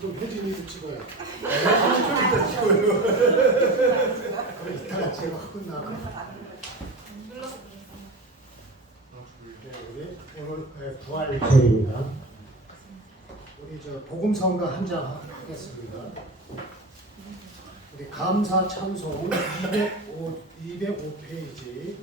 그럼 혜진이도 찍어요. 좀 이따 찍어요. 그럼 이따가 제가 하고 나가. 우리 오늘 부활절입니다. 우리 저 복음성가 한 장 하겠습니다. 우리 감사 찬송 205페이지.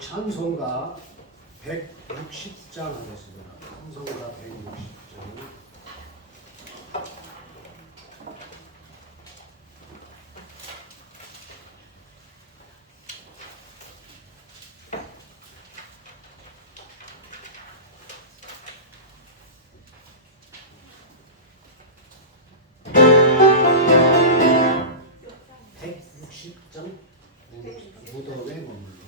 찬송가 160장 하겠습니다. 찬송가 160장. 무덤에 머물러.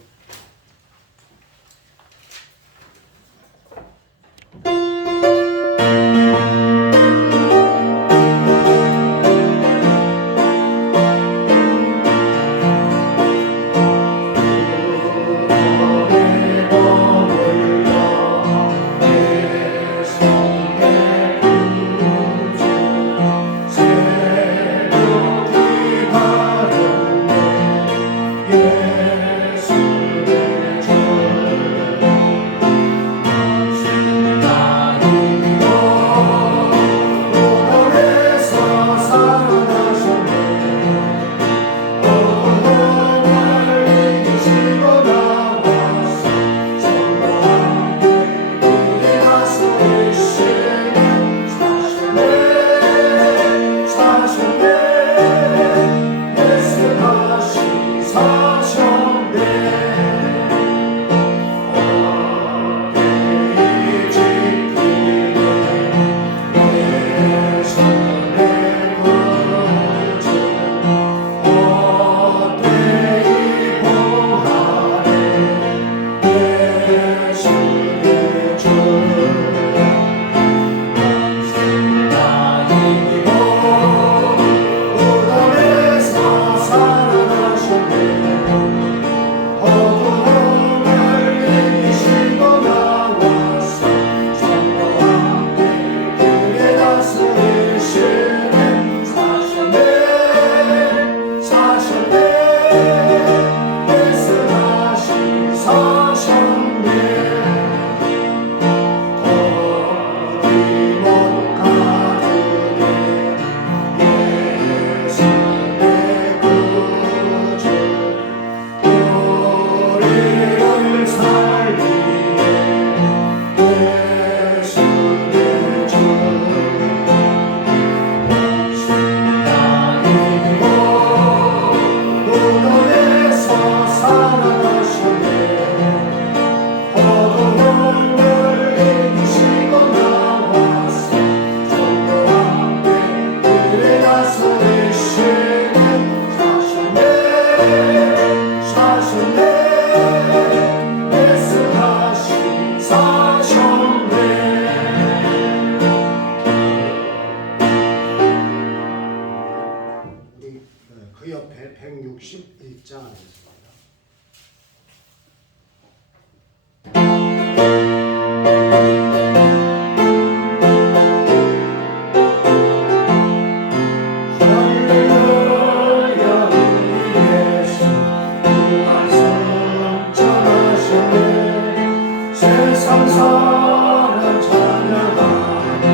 사람 찬양하니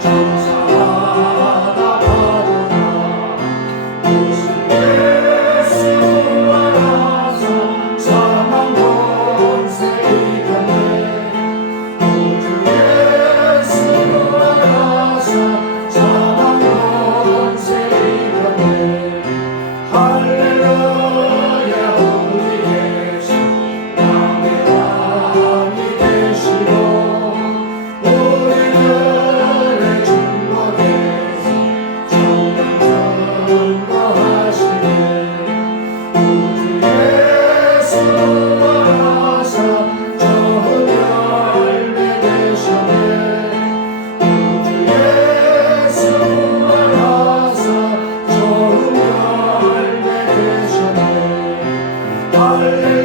정사하다 바로나 무슨 예수 부활하사 사망 권세 이겼네 우주 예수 부활하사 사망 권세 이겼네 할렐루야 우리 예수 왕의 왕이 되시고 우리들의 중보대서 전능전거하시네 우주 예수 부활하사 좋은 열매 되셨네 우주 예수 부활하사 좋은 열매 되셨네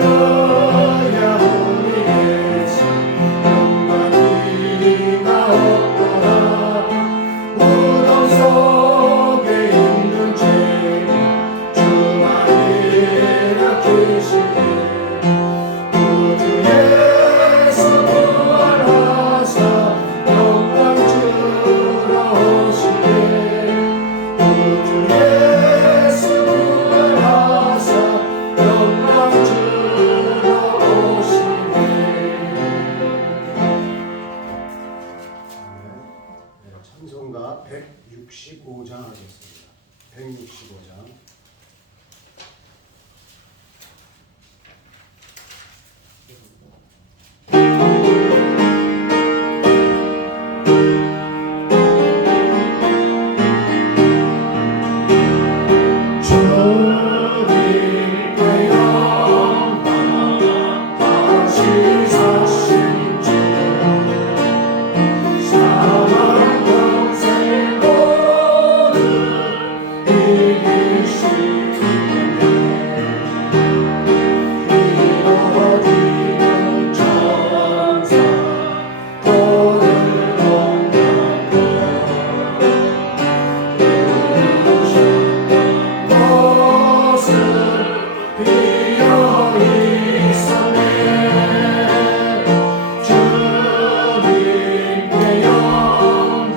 할렐루야 우리 예수 영광이가 없도다 무덤 속에 있는 죄인 주만 일으키시네 우주 예수 부활하사 영광 주러 오시네 우주 예수 부활하사 영광 주러 오시네. 찬송가 165장 하겠습니다. 165장. 주님의 영광 다시 사신 주 사망 권세 모두 이기시네 이어지는 천사 도를 공명하며 곳은 비어 있었네 주님의 영광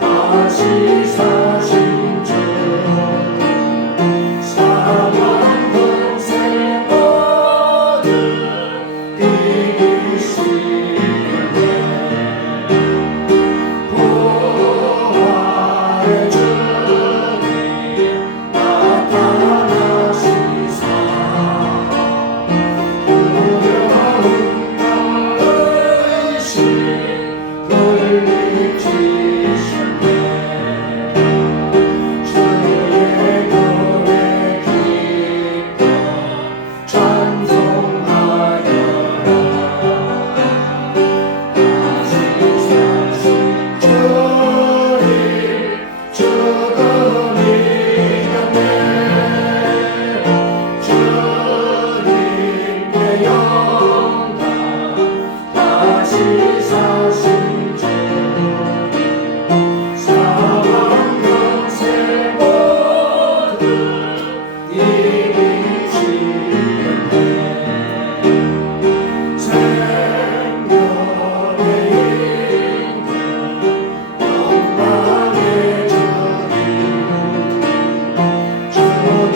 다시 사신 주 사망 권세 모두 이기시네 부활의 주님 나타나시사 두려움 의심 물리치셨네 주의 교회 기뻐 찬송하여라 다시 사신 주님 죽음 이겼네 주님의 영광 다시 사신 주 사망 권세 모두 이기시네 생명의 임금 영광의 주님 주님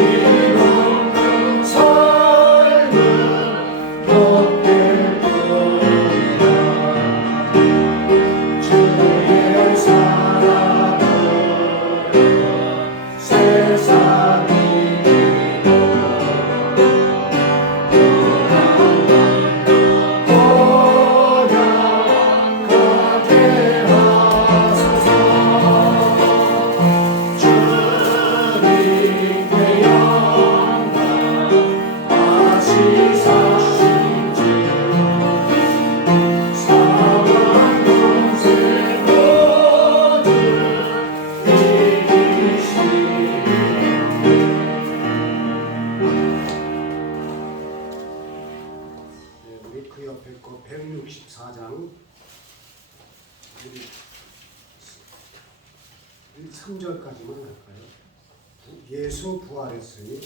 없는 삶은 못될 뿐이라 주의 사랑으로 세상이 고향가게 하소서 주님의 영광 다시 사신 주 사망 권세 모두 이기시네. 우리 그 옆에 거 164장 우리 3절까지만 할까요? 예수 부활했으니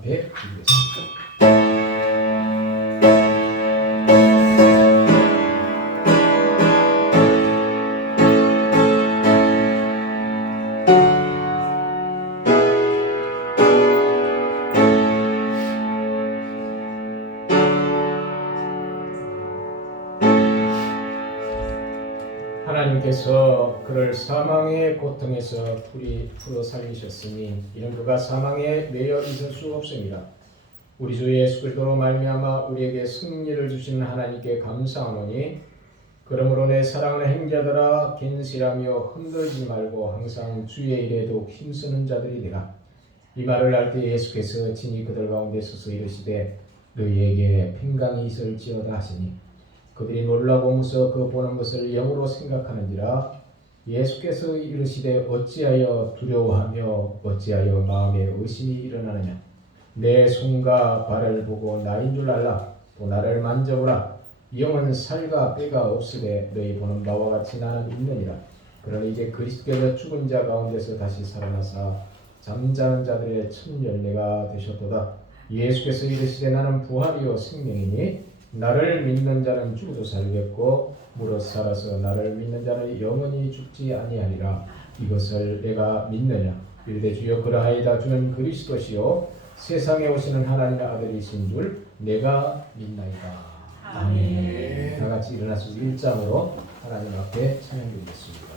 앞에 드리겠습니다. 하나님께서 그를 사망의 고통에서 풀어 살리셨으니 이는 그가 사망에 매여 있을 수 없습니다. 우리 주 예수 그리스도로 말미암아 우리에게 승리를 주시는 하나님께 감사하노니 그러므로 내 사랑하는 형제들아 견실하며 흔들지 말고 항상 주의 일에 더욱 힘쓰는 자들이 되라. 이 말을 할 때 예수께서 친히 그들 가운데 서서 이르시되 너희에게 평강이 있을지어다 하시니 그들이 놀라고 무서 그 보는 것을 영으로 생각하는지라. 예수께서 이르시되 어찌하여 두려워하며 어찌하여 마음에 의심이 일어나느냐. 내 손과 발을 보고 나인 줄 알라. 또 나를 만져보라. 영은 살과 뼈가 없으되 너희 보는 바와 같이 나는 있느니라. 그러나 이제 그리스도께서 죽은 자 가운데서 다시 살아나사 잠자는 자들의 첫 열매가 되셨도다. 예수께서 이르시되 나는 부활이요 생명이니 나를 믿는 자는 죽어도 살겠고 무릇 살아서 나를 믿는 자는 영원히 죽지 아니하리라. 이것을 내가 믿느냐. 이르되 주여 그러하이다. 주는 그리스도시요 세상에 오시는 하나님의 아들이신 줄 내가 믿나이다. 아멘. 다 같이 일어나서 1장으로 하나님 앞에 찬양드리겠습니다.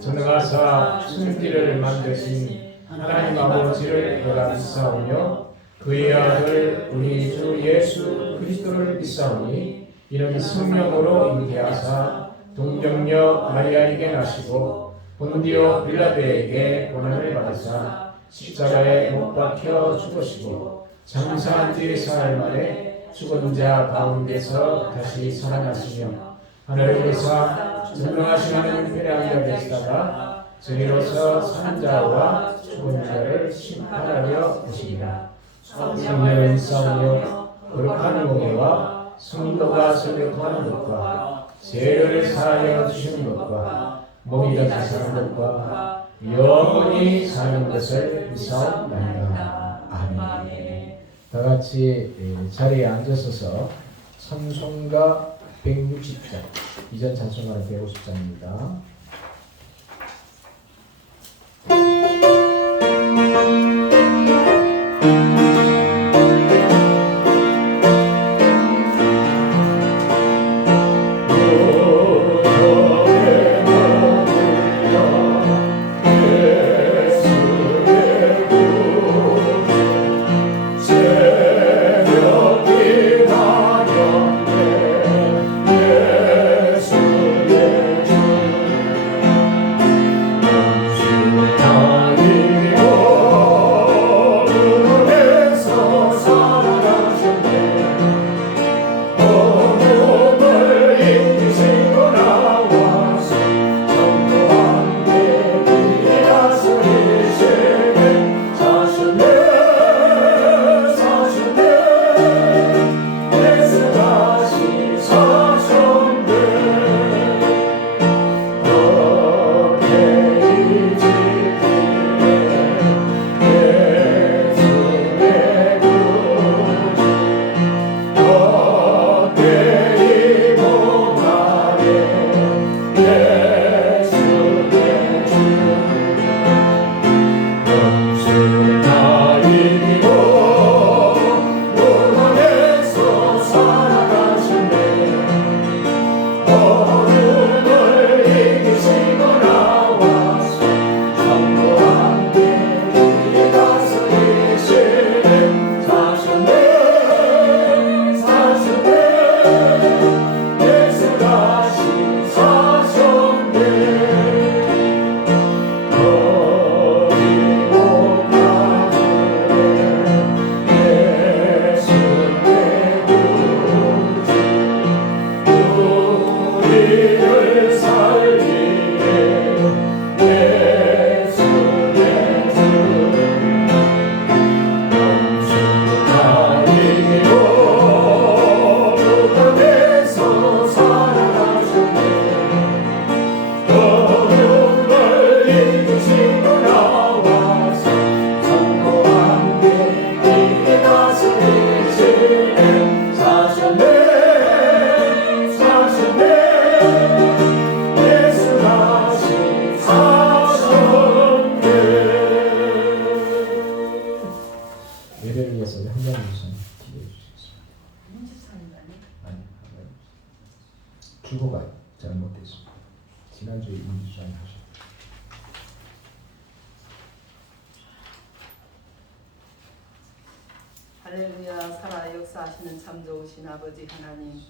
전능하사 천지를 만드신 하나님 아버지를 내가 믿사오며 그의 아들 우리 주 예수 그리스도를 믿사오니 이는 성령으로 잉태하사 동정녀 마리아에게 나시고 본디오 빌라도에게 고난을 받으사 십자가에 못 박혀 죽으시고 장사한 뒤 사흘 만에 죽은 자 가운데서 다시 살아나시며 하늘에 오르사 전능하신 하나님 편에 앉아 계시다가 저리로서 사는 자와 죽은 자를 심판하려 오시리라. 성령을 싸우며 거룩한 공예와 성도가 설교하는 것과 세례를 사하여 주시는 것과 몸이 다시 사는 것과 영원히 사는 것을 믿사옵나이다. 아멘. 다 같이 자리에 앉으셔서 찬송가 160장, 이전 찬송가는 150장입니다. 주보가 잘못됐습니다. 지난주에 인수사인 하셨죠. 할렐루야. 살아 역사하시는 참 좋으신 아버지 하나님,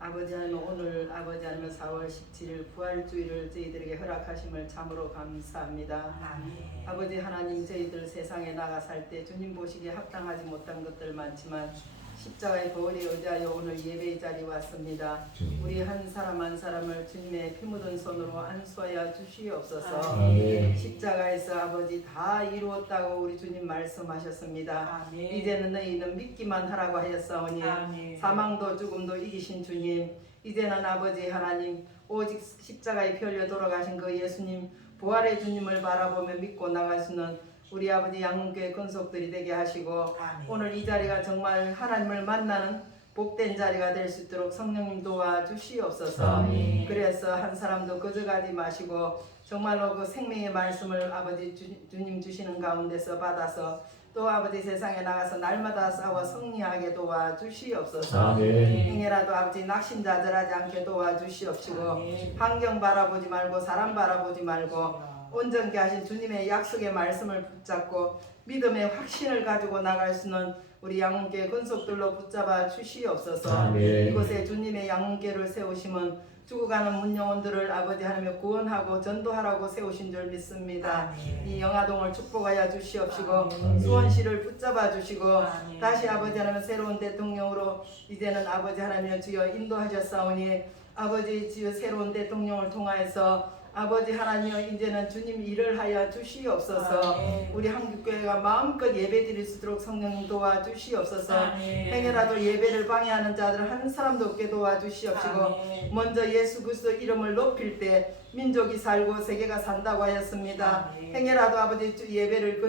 아버지 하나님, 오늘 아버지 하나님 4월 17일 부활주의를 저희들에게 허락하심을 참으로 감사합니다. 아멘. 아버지 하나님, 저희들 세상에 나가 살 때 주님 보시기에 합당하지 못한 것들 많지만 십자가의 보혈에 의지하여 오늘 예배의 자리에 왔습니다. 우리 한 사람 한 사람을 주님의 피 묻은 손으로 안수하여 주시옵소서. 아멘. 십자가에서 아버지 다 이루었다고 우리 주님 말씀하셨습니다. 아멘. 이제는 너희는 믿기만 하라고 하였사오니 아멘. 사망도 죽음도 이기신 주님, 이제는 아버지 하나님 오직 십자가에 피 흘려 돌아가신 그 예수님 부활의 주님을 바라보며 믿고 나갈 수는 우리 아버지 양문교회 권속들이 되게 하시고 아멘. 오늘 이 자리가 정말 하나님을 만나는 복된 자리가 될 수 있도록 성령님 도와주시옵소서. 아멘. 그래서 한 사람도 거저가지 마시고 정말로 그 생명의 말씀을 아버지 주님 주시는 가운데서 받아서 또 아버지 세상에 나가서 날마다 싸워 승리하게 도와주시옵소서. 아멘. 행여라도 아버지 낙심자들하지 않게 도와주시옵시고 아멘. 환경 바라보지 말고 사람 바라보지 말고 온전케 하신 주님의 약속의 말씀을 붙잡고 믿음의 확신을 가지고 나갈 수는 우리 양문교회 권속들로 붙잡아 주시옵소서. 아멘. 이곳에 주님의 양문교회를 세우심은 죽어가는 문영혼들을 아버지 하나님의 구원하고 전도하라고 세우신 줄 믿습니다. 아멘. 이 영아동을 축복하여 주시옵시고 아멘. 수원시를 붙잡아 주시고 아멘. 다시 아버지 하나님 새로운 대통령으로 이제는 아버지 하나님의 주여 인도하셨사오니 아버지 주여 새로운 대통령을 통하여서 아버지 하나님여 이제는 주님 일을 하여 주시옵소서. 아멘. 우리 한국교회가 마음껏 예배 드릴 수 있도록 성령님 도와주시옵소서. 아멘. 행여라도 예배를 방해하는 자들 한 사람도 없게 도와주시옵시고 아멘. 먼저 예수 그리스도 이름을 높일 때 민족이 살고 세계가 산다고 하였습니다. 아멘. 행여라도 아버지 주 예배를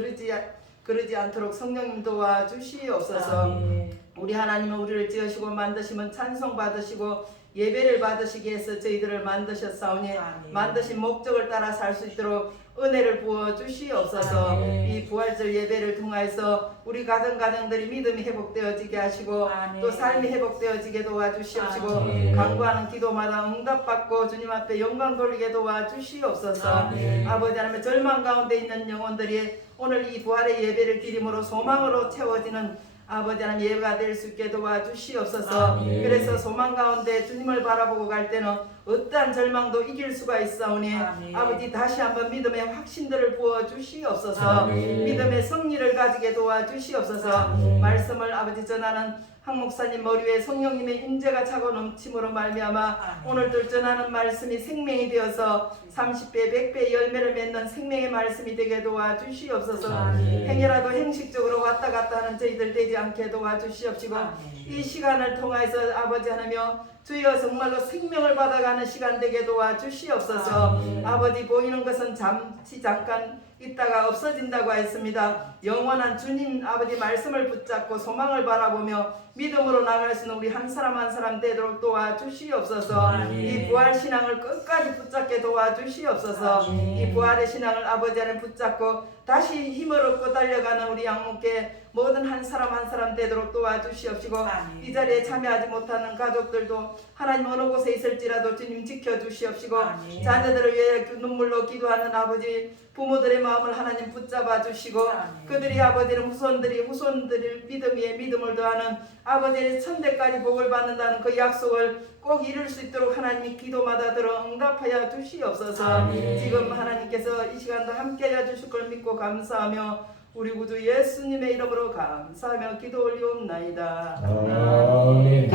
그러지 않도록 성령님 도와주시옵소서. 아멘. 우리 하나님은 우리를 지으시고 만드시면 찬송 받으시고 예배를 받으시기 위해서 저희들을 만드셨사오니 아멘. 만드신 목적을 따라 살 수 있도록 은혜를 부어 주시옵소서. 아멘. 이 부활절 예배를 통하여서 우리 가정들이 믿음이 회복되어지게 하시고 아멘. 또 삶이 회복되어지게 도와주시옵시고 아멘. 간구하는 기도마다 응답받고 주님 앞에 영광 돌리게 도와주시옵소서. 아멘. 아버지 하나님 절망 가운데 있는 영혼들이 오늘 이 부활의 예배를 드림으로 소망으로 채워지는 아버지 하나님 예배가 될 수 있게 도와주시옵소서. 아멘. 그래서 소망 가운데 주님을 바라보고 갈 때는 어떠한 절망도 이길 수가 있사오니 아멘. 아버지 다시 한번 믿음의 확신들을 부어주시옵소서. 아멘. 믿음의 승리를 가지게 도와주시옵소서. 아멘. 말씀을 아버지 전하는 한 목사님 머리 위에 성령님의 임재가 차고 넘침으로 말미암아 아멘. 오늘들 전하는 말씀이 생명이 되어서 30배 100배 열매를 맺는 생명의 말씀이 되게 도와주시옵소서. 아멘. 행여라도 행식적으로 왔다 갔다 하는 저희들 되지 않게 도와주시옵시고 아멘. 이 시간을 통해서 아버지 하나며 주여 정말로 생명을 받아가는 시간 되게 도와주시옵소서. 아멘. 아버지 보이는 것은 잠깐 있다가 없어진다고 했습니다. 영원한 주님 아버지 말씀을 붙잡고 소망을 바라보며 믿음으로 나갈 수 있는 우리 한 사람 한 사람 되도록 도와주시옵소서. 아멘. 이 부활 신앙을 끝까지 붙잡게 도와주시옵소서. 아멘. 이 부활의 신앙을 아버지 안에 붙잡고 다시 힘을 얻고 달려가는 우리 양목계 모든 한 사람 한 사람 되도록 도와주시옵시고 아멘. 이 자리에 참여하지 못하는 가족들도 하나님 어느 곳에 있을지라도 주님 지켜주시옵시고 아멘. 자녀들을 위해 눈물로 기도하는 아버지 부모들의 마음을 하나님 붙잡아 주시고 아멘. 그들이 아버지는 후손들이 믿음 위에 믿음을 더하는 아버지의 천대까지 복을 받는다는 그 약속을 꼭 이룰 수 있도록 하나님이 기도마다 들어 응답하여 주시옵소서. 아멘. 지금 하나님께서 이 시간도 함께하여 주실 걸 믿고 감사하며 우리 구주 예수님의 이름으로 감사하며 기도 올리옵나이다. 아멘.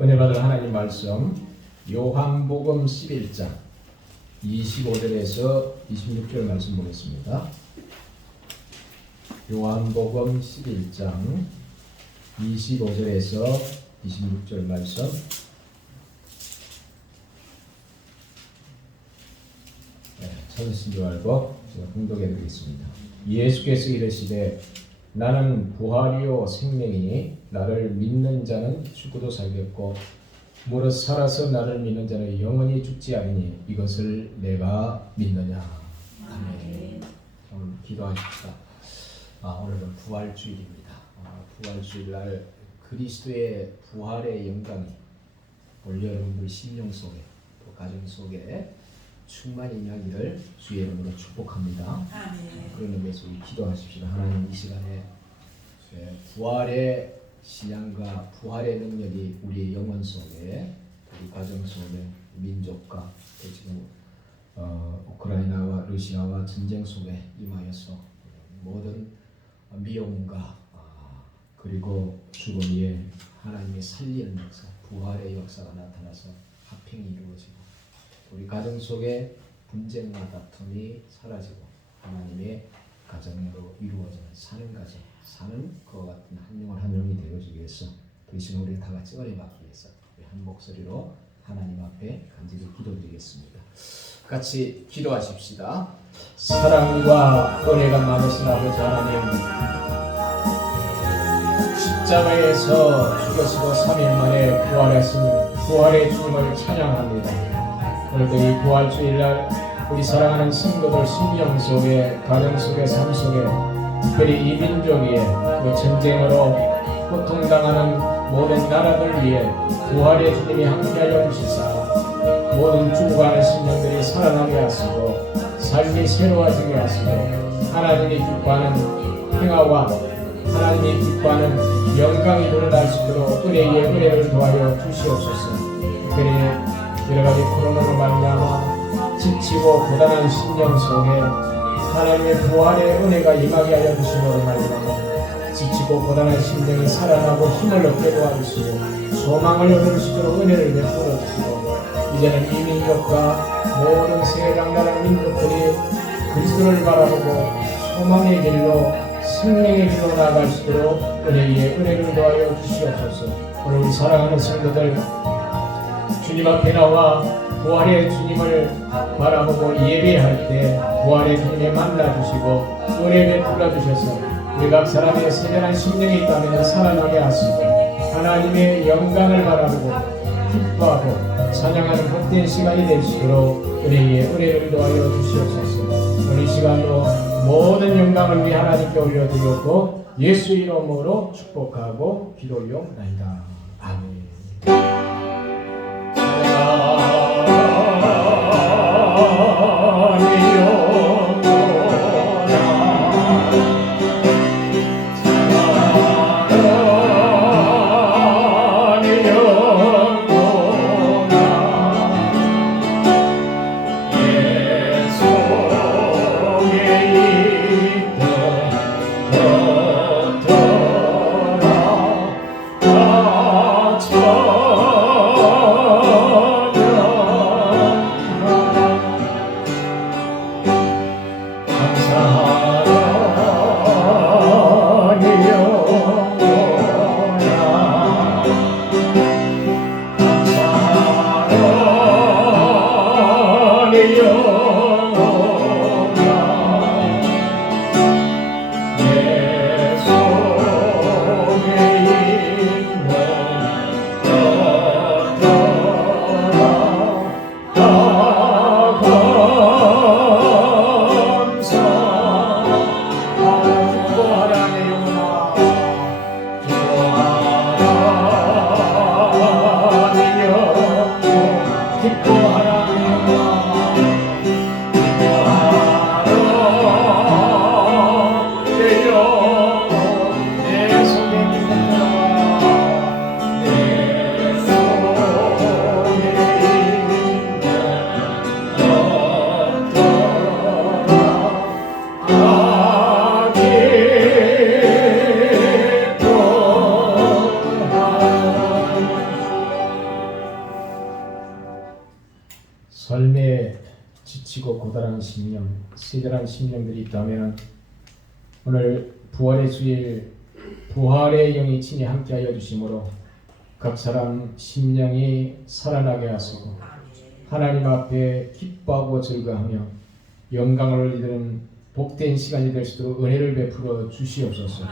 은혜 받을 하나님 말씀 요한복음 11장 25절에서 26절 말씀 보겠습니다. 요한복음 11장 25절에서 26절 말씀 찾으신 줄 알고 제가 봉독해 드리겠습니다. 예수께서 이르시되 나는 부활이요 생명이니 나를 믿는 자는 죽어도 살겠고 무릇 살아서 나를 믿는 자는 영원히 죽지 아니니 이것을 내가 믿느냐. 아멘. 오늘 기도하십시다. 오늘은 부활주일입니다. 부활주일날 그리스도의 부활의 영광이 우리 여러분들 심령 속에 또 가정 속에 충만히 임하기를 주의 이름으로 축복합니다. 그런 의미에서 우리 기도하십시다. 하나님 이 시간에 부활의 신앙과 부활의 능력이 우리의 영혼 속에 우리 가정 속에 민족과 또 지금 우크라이나와 러시아와 전쟁 속에 임하여서 모든 미움과 그리고 죽음 위에 하나님의 살리는 역사, 부활의 역사가 나타나서 화평이 이루어지고 우리 가정 속에 분쟁과 다툼이 사라지고 하나님의 가정으로 이루어지는 사는 가정, 사는 그와 같은 한 영혼 한 영이 되어지기 위해서 이 시간 우리 다 같이 은혜 받기 위해서 한 목소리로 하나님 앞에 간절히 기도드리겠습니다. 같이 기도하십시다. 사랑과 은혜가 많으신 아버지 하나님, 십자가에서 죽으시고 3일 만에 부활하신 부활의 주님을 찬양합니다. 오늘도 이 부활주일날 우리 사랑하는 성도들 심령 속에 가정 속에 삶 속에 특별히 이 민족 위에 그 전쟁으로 고통당하는 모든 나라들 위해 부활의 주님이 함께하여 주시사 모든 죽어가는 심령들이 살아나게 하시고 삶이 새로워지게 하시고 하나님이 기뻐하는 행하와 하나님이 기뻐하는 영광이 드러날 수 있도록 은혜의 은혜를 더하여 주시옵소서. 특별히 여러가지 코로나로 말미암아 지치고 고단한 심령 속에 하나님의 부활의 은혜가 임하게 하여 주심으로 말미암아 지치고 고단한 심령이 살아나고 힘을 얻게 도와주시고 소망을 얻으시도록 은혜를 베풀어 주시고 이제는 이 민족과 모든 세상 나라 민족들이 그리스도를 바라보고 소망의 길로 생명의 길로 나아갈 수 있도록 은혜의 은혜를 더하여 주시옵소서. 오늘 우리 사랑하는 성도들 주님 앞에 나와 부활의 주님을 바라보고 예배할 때 부활의 주님을 만나주시고 은혜 베풀어 주셔서 우리 각 사람의 세련한 심령이 있다면 살아나게 하시고 하나님의 영광을 바라보고 기뻐하고 찬양하는 복된 시간이 되시도록 은혜의 은혜를 더하여 주시옵소서. 오늘 이 시간도 모든 영광을 위해 하나님께 올려드렸고 예수 이름으로 축복하고 기도하옵나이다. 아멘. 삶에 지치고 고단한 심령, 세절한 심령들이 있다면 오늘 부활의 주일 부활의 영이 친히 함께하여 주심으로 각 사람 심령이 살아나게 하시고 하나님 앞에 기뻐하고 즐거하며 영광을 이루는 복된 시간이 될 수 있도록 은혜를 베풀어 주시옵소서.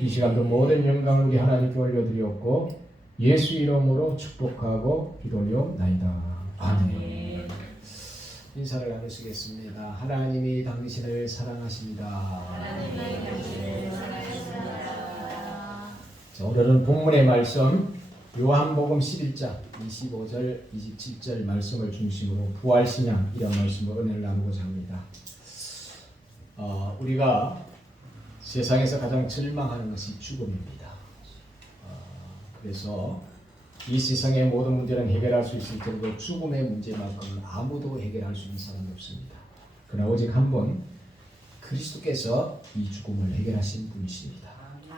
이 시간도 모든 영광을 우리 하나님께 올려드리옵고 예수 이름으로 축복하고 기도하옵나이다. 아멘. 인사를 나누시겠습니다. 하나님이 당신을 사랑하십니다. 자, 오늘은 본문의 말씀 요한복음 11장 25절 27절 말씀을 중심으로 부활신앙 이런 말씀으로 은혜를 나누고자 합니다. 우리가 세상에서 가장 절망하는 것이 죽음입니다. 그래서 이 세상의 모든 문제는 해결할 수 있을 텐데 죽음의 문제만큼 아무도 해결할 수 있는 사람이 없습니다. 그러나 오직 한 분 그리스도께서 이 죽음을 해결하신 분이십니다.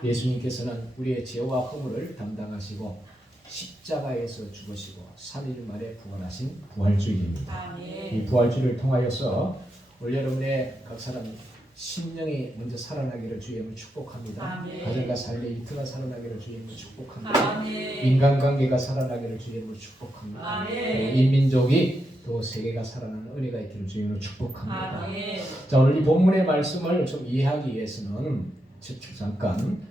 예수님께서는 우리의 죄와 허물을 담당하시고 십자가에서 죽으시고 3일 만에 부활하신 부활주일입니다. 이 부활주일을 통하여서 올 여러분의 각 사람 심령이 먼저 살아나기를 주님을 축복합니다. 가정과 삶의 이트가 살아나기를 주님을 축복합니다. 인간관계가 살아나기를 주님을 축복합니다. 인민족이 또 세계가 살아나는 은혜가 있기를 주님을 축복합니다. 자, 오늘 이 본문의 말씀을 좀 이해하기 위해서는 잠깐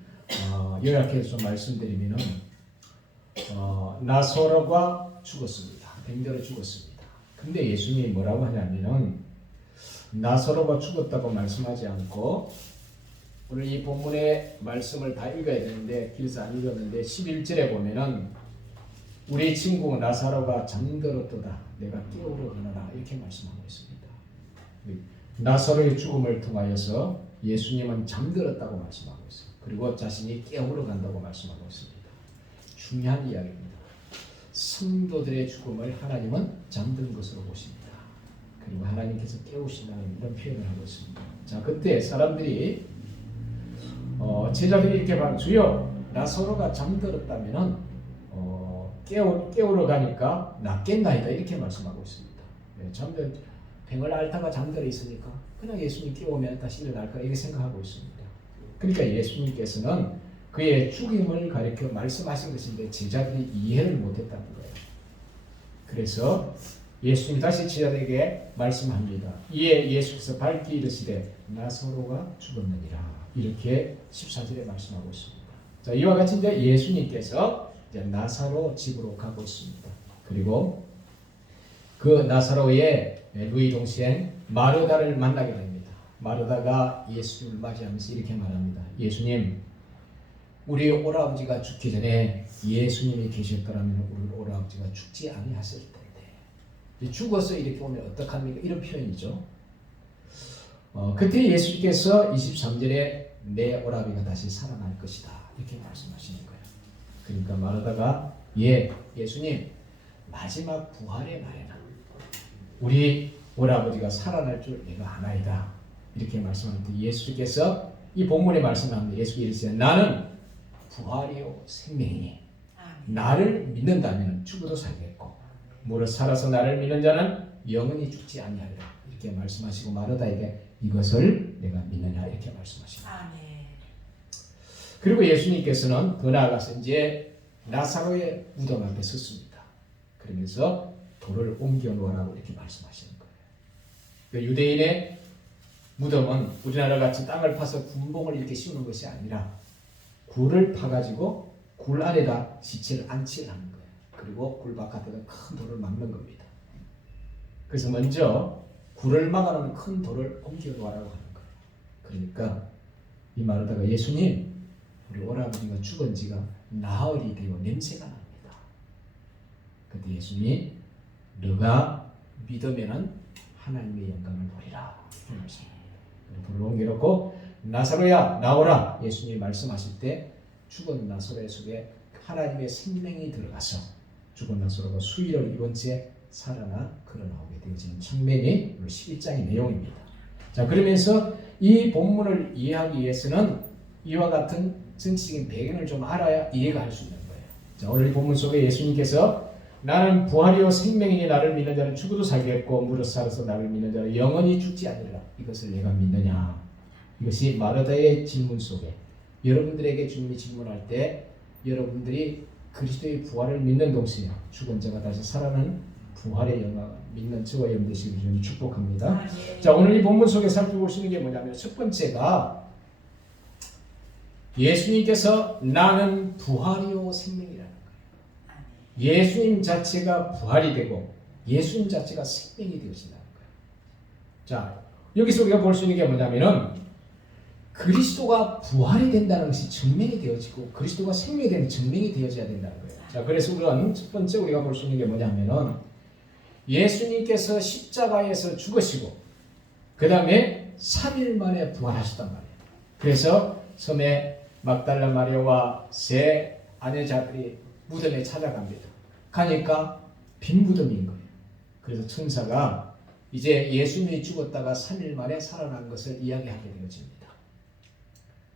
요약해서 좀 말씀드리면은 나사로가 죽었습니다. 병들어 죽었습니다. 근데 예수님이 뭐라고 하냐면은 나사로가 죽었다고 말씀하지 않고 오늘 이 본문의 말씀을 다 읽어야 되는데 길에서 안 읽었는데 11절에 보면은 우리 친구 나사로가 잠들었도다 내가 깨우러 가노라 이렇게 말씀하고 있습니다. 나사로의 죽음을 통하여서 예수님은 잠들었다고 말씀하고 있어요. 그리고 자신이 깨우러 간다고 말씀하고 있습니다. 중요한 이야기입니다. 성도들의 죽음을 하나님은 잠든 것으로 보십니다. 그리고 하나님께서 깨우신다는 이런 표현을 하고 있습니다. 자, 그때 사람들이 제자들이 이렇게 말 주여 나사로가 잠들었다면은 깨우러 가니까 낫겠나이다 이렇게 말씀하고 있습니다. 잠들 병을 앓다가 잠들어 있으니까 그냥 예수님 깨우면 다시 일어날까 이렇게 생각하고 있습니다. 그러니까 예수님께서는 그의 죽임을 가리켜 말씀하신 것인데 제자들이 이해를 못했다는 거예요. 그래서 예수님 다시 제자들에게 말씀합니다. 이에 예수께서 밝히 이르시되 나사로가 죽었느니라 이렇게 14절에 말씀하고 있습니다. 자, 이와 같이 이제 예수님께서 이제 나사로 집으로 가고 있습니다. 그리고 그 나사로의 루이 동생 마르다를 만나게 됩니다. 마르다가 예수님을 맞이하면서 이렇게 말합니다. 예수님, 우리 오라버지가 죽기 전에 예수님이 계셨더라면 우리 오라버지가 죽지 아니하실 텐데 죽어서 이렇게 오면 어떡합니까? 이런 표현이죠. 그때 예수님께서 23절에 내 오라비가 다시 살아날 것이다 이렇게 말씀하시는 거예요. 그러니까 마르다가 예수님 마지막 부활의 날에는 우리 오라버지가 살아날 줄 내가 아나이다 이렇게 말씀하는데 예수님께서 이 본문에 말씀합니다. 예수께서 나는 부활이요 생명이니 나를 믿는다면 죽어도 살겠고 무릇 살아서 나를 믿는 자는 영원히 죽지 아니하리라 이렇게 말씀하시고 마르다에게 이것을 내가 믿느냐 이렇게 말씀하십니다. 그리고 예수님께서는 더 나아가서 이제 나사로의 무덤 앞에 섰습니다. 그러면서 돌을 옮겨 놓으라고 이렇게 말씀하시는 거예요. 유대인의 무덤은 우리나라 같이 땅을 파서 군봉을 이렇게 씌우는 것이 아니라 굴을 파가지고 굴 안에다 시체를 안치를 하는 거예요. 그리고 굴 바깥에다 큰 돌을 막는 겁니다. 그래서 먼저 굴을 막아놓은 큰 돌을 옮겨 놓으라고 하는 거예요. 그러니까 이 마르다가 예수님 우리 오라버지가 죽은 지가 나흘이 되어 냄새가 납니다. 그때 예수님이 너가 믿으면은 하나님의 영광을 보리라 이렇게 말씀합니다. 돌을 옮겨놓고 나사로야 나오라 예수님이 말씀하실 때 죽은 나사로의 속에 하나님의 생명이 들어가서 죽은 나사로가 수일을 입은 채 살아나 걸어나오게 되어지는 장면이 11장의 내용입니다. 자, 그러면서 이 본문을 이해하기 위해서는 이와 같은 전체적인 배경을 좀 알아야 이해가 할 수 있는 거예요. 자, 오늘 이 본문 속에 예수님께서 나는 부활이요 생명이니 나를 믿는 자는 죽어도 살겠고 무릇 살아서 나를 믿는 자는 영원히 죽지 않으리라 이것을 내가 믿느냐 이것이 마르다의 질문 속에 여러분들에게 주님이 질문할 때 여러분들이 그리스도의 부활을 믿는 동시에 죽은 자가 다시 살아나는 부활의 영광 믿는 저와 여러분 되시길 주님 축복합니다. 자, 오늘 이 본문 속에 살펴볼 수 있는 게 뭐냐면 첫 번째가 예수님께서 나는 부활이요 생명이라는 거예요. 예수님 자체가 부활이 되고 예수님 자체가 생명이 되어진다는 거예요. 자, 여기서 우리가 볼 수 있는 게 뭐냐면은 그리스도가 부활이 된다는 것이 증명이 되어지고 그리스도가 생명이 되는 증명이 되어져야 된다는 거예요. 자, 그래서 우리가 첫 번째 우리가 볼 수 있는 게 뭐냐면은 예수님께서 십자가에서 죽으시고 그 다음에 3일 만에 부활하셨단 말이에요. 그래서 섬에 막달라 마리아와 세 아내자들이 무덤에 찾아갑니다. 가니까 빈 무덤인 거예요. 그래서 천사가 이제 예수님이 죽었다가 3일 만에 살아난 것을 이야기하게 되어집니다.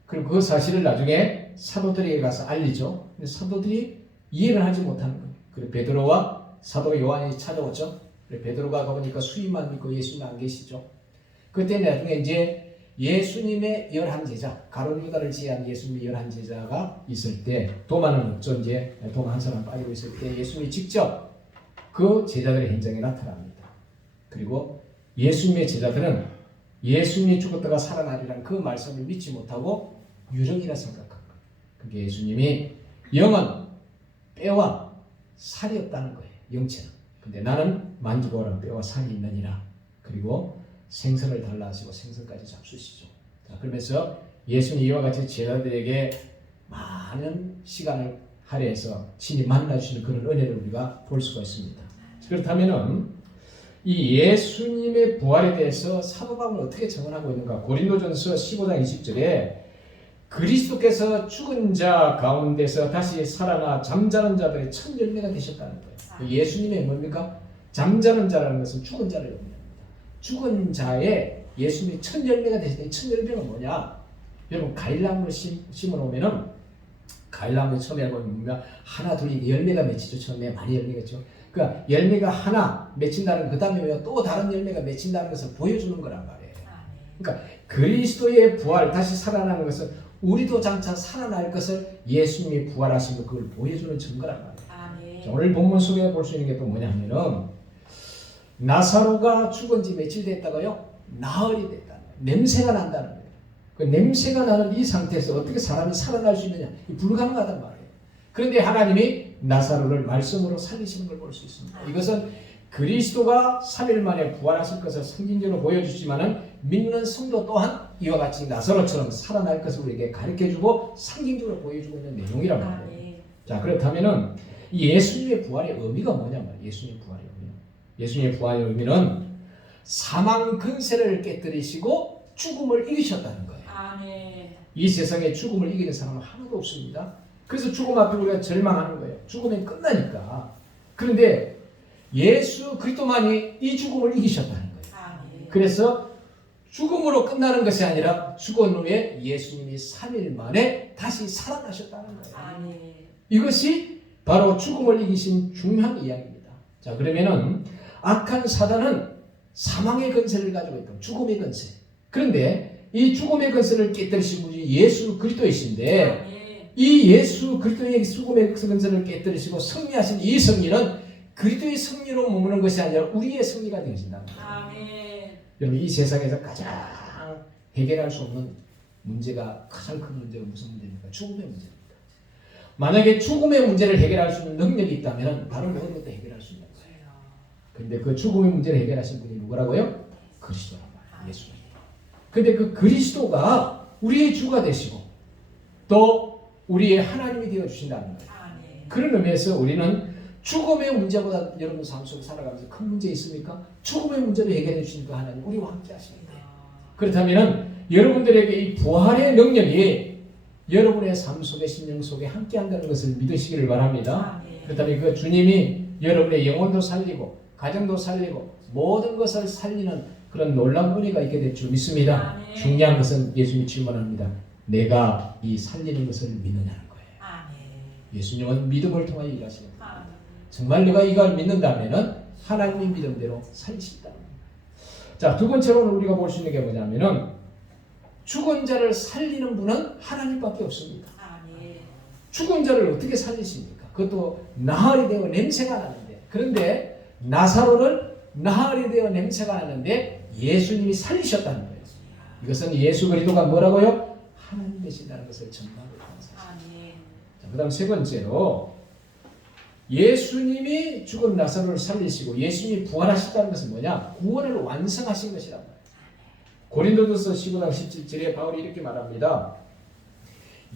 그리고 그 사실을 나중에 사도들에게 가서 알리죠. 근데 사도들이 이해를 하지 못하는 거예요. 그리고 베드로와 사도 요한이 찾아오죠. 베드로가 가보니까 수임만 믿고 예수님 안 계시죠. 그때 나중에 이제 예수님의 11제자, 가룟 유다를 제외한 예수님의 11제자가 있을 때 도마는 없죠. 이제 도마 한 사람 빠지고 있을 때 예수님이 직접 그 제자들의 현장에 나타납니다. 그리고 예수님의 제자들은 예수님이 죽었다가 살아나리라는 그 말씀을 믿지 못하고 유령이라 생각한 거예요. 그게 예수님이 영은 뼈와 살이 없다는 거예요. 영체는. 근데 나는 만지보라 뼈와 살이 있느니라. 그리고 생선을 달라 하시고 생선까지 잡수시죠. 자, 그러면서 예수님이 이와 같이 제자들에게 많은 시간을 할애해서 친히 만나주시는 그런 은혜를 우리가 볼 수가 있습니다. 그렇다면은 이 예수님의 부활에 대해서 사도 바울은 어떻게 증언하고 있는가? 고린도전서 15장 20절에 그리스도께서 죽은 자 가운데서 다시 살아나 잠자는 자들의 첫 열매가 되셨다는 거예요. 예수님의 뭡니까? 잠자는 자라는 것은 죽은 자를 의미합니다. 죽은 자의 예수님이 첫 열매가 되셨다. 이 첫 열매가 뭐냐? 여러분 가일나무를 심어놓으면은 가일나무 처음에 보면 하나 둘 열매가 맺히죠. 처음에 많이 열매겠죠. 그러니까 열매가 하나 맺힌다는 그 다음에 또 다른 열매가 맺힌다는 것을 보여주는 거란 말이에요. 그러니까 그리스도의 부활 다시 살아나는 것은 우리도 장차 살아날 것을 예수님이 부활하신 그걸 보여주는 증거란 말이에요. 자, 오늘 본문 속에 볼 수 있는 게 또 뭐냐면은 나사로가 죽은 지 며칠 됐다가요 나흘이 됐다. 냄새가 난다는 거예요. 그 냄새가 나는 이 상태에서 어떻게 사람이 살아날 수 있느냐? 불가능하단 말이에요. 그런데 하나님이 나사로를 말씀으로 살리시는 걸 볼 수 있습니다. 이것은 그리스도가 3일 만에 부활하실 것을 상징적으로 보여주지만은 믿는 성도 또한 이와 같이 나사로처럼 살아날 것을 우리에게 가르쳐주고 상징적으로 보여주고 있는 내용이란 말이에요. 자, 그렇다면은 이 예수님의 부활의 의미가 뭐냐 말이에요. 예수님의 부활의 의미. 예수님의 부활의 의미는 사망 근세를 깨뜨리시고 죽음을 이기셨다는 거예요. 이 세상에 죽음을 이기는 사람은 하나도 없습니다. 그래서 죽음 앞에 우리가 절망하는 거예요. 죽으면 끝나니까. 그런데 예수 그리스도만이 이 죽음을 이기셨다는 거예요. 그래서 죽음으로 끝나는 것이 아니라 죽은 후에 예수님이 3일 만에 다시 살아나셨다는 거예요. 이것이 바로 죽음을 이기신 중요한 이야기입니다. 자, 그러면은 악한 사단은 사망의 근세를 가지고 있다. 죽음의 근세. 그런데 이 죽음의 근세를 깨뜨리신 분이 예수 그리스도이신데 이 예수 그리스도의 죽음의 근세를 깨뜨리시고 승리하신 이 승리는 그리스도의 승리로 머무는 것이 아니라 우리의 승리가 되어진다. 여러분 이 세상에서 가장 해결할 수 없는 문제가 가장 큰 문제가 무슨 문제입니까? 죽음의 문제입니다. 만약에 죽음의 문제를 해결할 수 있는 능력이 있다면 다른 모든 것도 해결할 수 있는 거예요. 그런데 그 죽음의 문제를 해결하신 분이 누구라고요? 그리스도란 말이에요. 예수님. 그런데 그 그리스도가 우리의 주가 되시고 또 우리의 하나님이 되어 주신다는 거예요. 그런 의미에서 우리는 죽음의 문제보다 여러분 삶 속에 살아가면서 큰 문제 있습니까? 죽음의 문제를 해결해 주시는 그 하나님 우리와 함께 하십니다. 그렇다면 여러분들에게 이 부활의 능력이 여러분의 삶 속에 심령 속에 함께 한다는 것을 믿으시기를 바랍니다. 그렇다면 그 주님이 여러분의 영혼도 살리고 가정도 살리고 모든 것을 살리는 그런 놀라운 은혜가 있게 될 줄 믿습니다. 중요한 것은 예수님이 질문합니다. 내가 이 살리는 것을 믿느냐는 거예요. 예수님은 믿음을 통하여 일하시는 거예요. 정말 내가 이걸 믿는다면 하나님의 믿음대로 살리신다. 자, 두 번째로 우리가 볼 수 있는 게 뭐냐면은 죽은 자를 살리는 분은 하나님밖에 없습니다. 죽은 자를 어떻게 살리십니까? 그것도 나흘이 되고 냄새가 나는데. 그런데 나사로를 나흘이 되어 냄새가 나는데 예수님이 살리셨다는 거예요. 이것은 예수 그리스도가 뭐라고요? 하나님 되신다는 것을 전파하는 사실. 그 다음 세 번째로 예수님이 죽은 나사로를 살리시고 예수님이 부활하셨다는 것은 뭐냐? 구원을 완성하신 것이란 말이에요. 고린도전서 15장 17절에 바울이 이렇게 말합니다.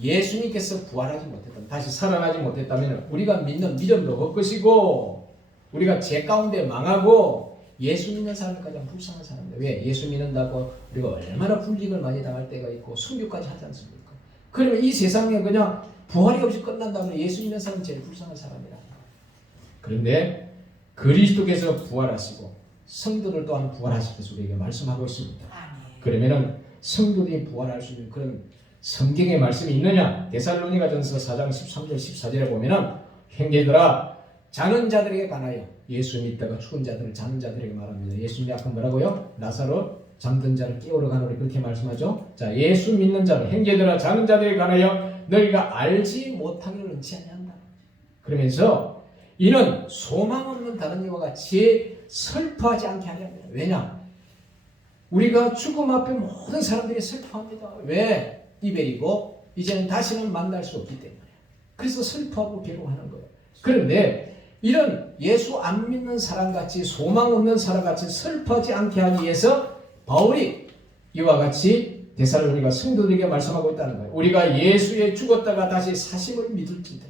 예수님께서 부활하지 못했다면, 다시 살아나지 못했다면 우리가 믿는 믿음도 헛것이고 우리가 죄 가운데 망하고 예수 믿는 사람이 가장 불쌍한 사람입니다. 왜? 예수 믿는다고 우리가 얼마나 불이익을 많이 당할 때가 있고 순교까지 하지 않습니까? 그러면 이 세상에 그냥 부활이 없이 끝난다면 예수 믿는 사람은 제일 불쌍한 사람이라. 그런데 그리스도께서 부활하시고 성도들 또한 부활하시면서 우리에게 말씀하고 있습니다. 그러면은 성도들이 부활할 수 있는 그런 성경의 말씀이 있느냐? 데살로니가전서 4장 13절 14절에 보면은 형제들아 자는 자들에게 관하여 예수 믿다가 죽은 자들을 자는 자들에게 말합니다. 예수님이 아까 뭐라고요? 나사로 잠든 자를 깨우러 가노니 그렇게 말씀하죠. 자, 예수 믿는 자는 형제들아 자는 자들에게 관하여 너희가 알지 못하기를 원치 아니한다. 그러면서 이는 소망 없는 다른 이와 같이 슬퍼하지 않게 하려 합니다. 왜냐? 우리가 죽음 앞에 모든 사람들이 슬퍼합니다. 왜? 이별이고 이제는 다시는 만날 수 없기 때문에. 그래서 슬퍼하고 괴로워하는 거예요. 그런데 이런 예수 안 믿는 사람같이 소망 없는 사람같이 슬퍼하지 않게 하기 위해서 바울이 이와 같이 데살로니가 성도들에게 말씀하고 있다는 거예요. 우리가 예수에 죽었다가 다시 사심을 믿을진대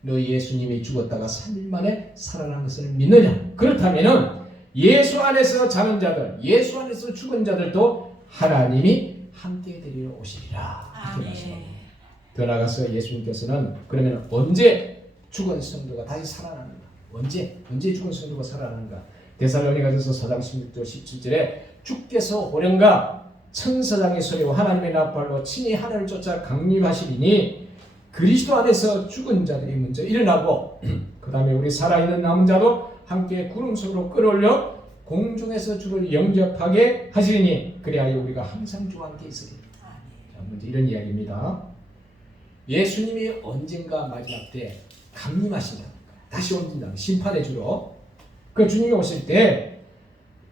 너 예수님이 죽었다가 3일 만에 살아난 것을 믿느냐? 그렇다면은 예수 안에서 자는 자들, 예수 안에서 죽은 자들도 하나님이 함께 데리러 오시리라. 이렇게 말씀합니다. 더 나아가서 예수님께서는 그러면 언제 죽은 성도가 다시 살아나는가? 언제 죽은 성도가 살아나는가? 데살로니가전서 4장 16절 17절에 주께서 오련가 천사장의 소리와 하나님의 나팔로 친히 하늘을 쫓아 강림하시리니 그리스도 안에서 죽은 자들이 먼저 일어나고 그 다음에 우리 살아있는 남은 자도 함께 구름 속으로 끌어올려 공중에서 주를 영접하게 하시리니 그리하여 우리가 항상 주와 함께 있으리라. 자, 먼저 이런 이야기입니다. 예수님이 언젠가 마지막 때 강림하신다. 다시 오신다. 심판의 주로. 그 주님이 오실 때